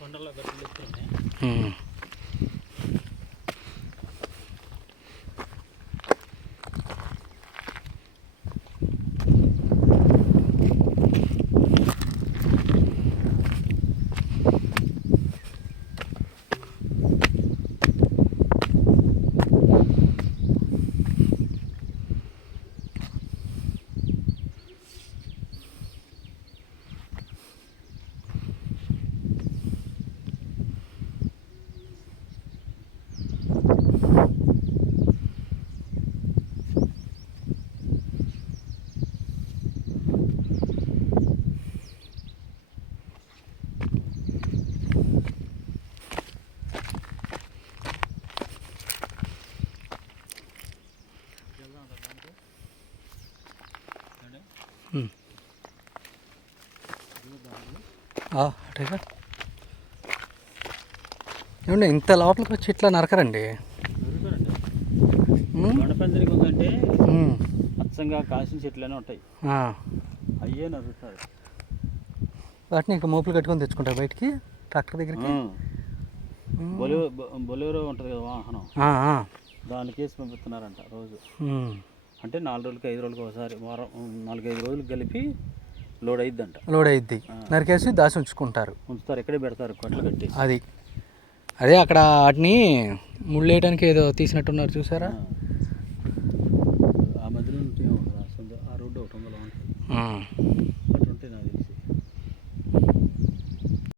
కొండల్లో గట్టులు ఎక్కుతున్నాయి. అటేగా ఏమండి ఇంత లోపలికి వచ్చి ఇట్లా నరకరండి. గొడపందిరికి ఉందంటే అచ్చంగా కాసిన చెట్లనే ఉంటాయి, అయ్యే నరుకుతారు. వాటిని ఇంకా మోపులు కట్టుకొని తెచ్చుకుంటారు బయటికి ట్రాక్టర్ దగ్గరికి. బొలేరో ఉంటుంది కదా వాహనం, దానికి వేసి పంపిస్తున్నారంట రోజు. అంటే 4 రోజులకి 5 రోజులకి ఒకసారి, వారం 4-5 రోజులు కలిపి లోడ్ అయిద్దంట. లోడ్ అయిద్ది, నరికేసి దాచి ఉంచుకుంటారు, ఇక్కడే పెడతారు కట్లు కట్టి. అదే అక్కడ వాటిని ముళ్ళు వేయడానికి ఏదో తీసినట్టున్నారు చూసారా. ఆ మధ్యలో ఆ రోడ్డు ఒకటి ఉందో.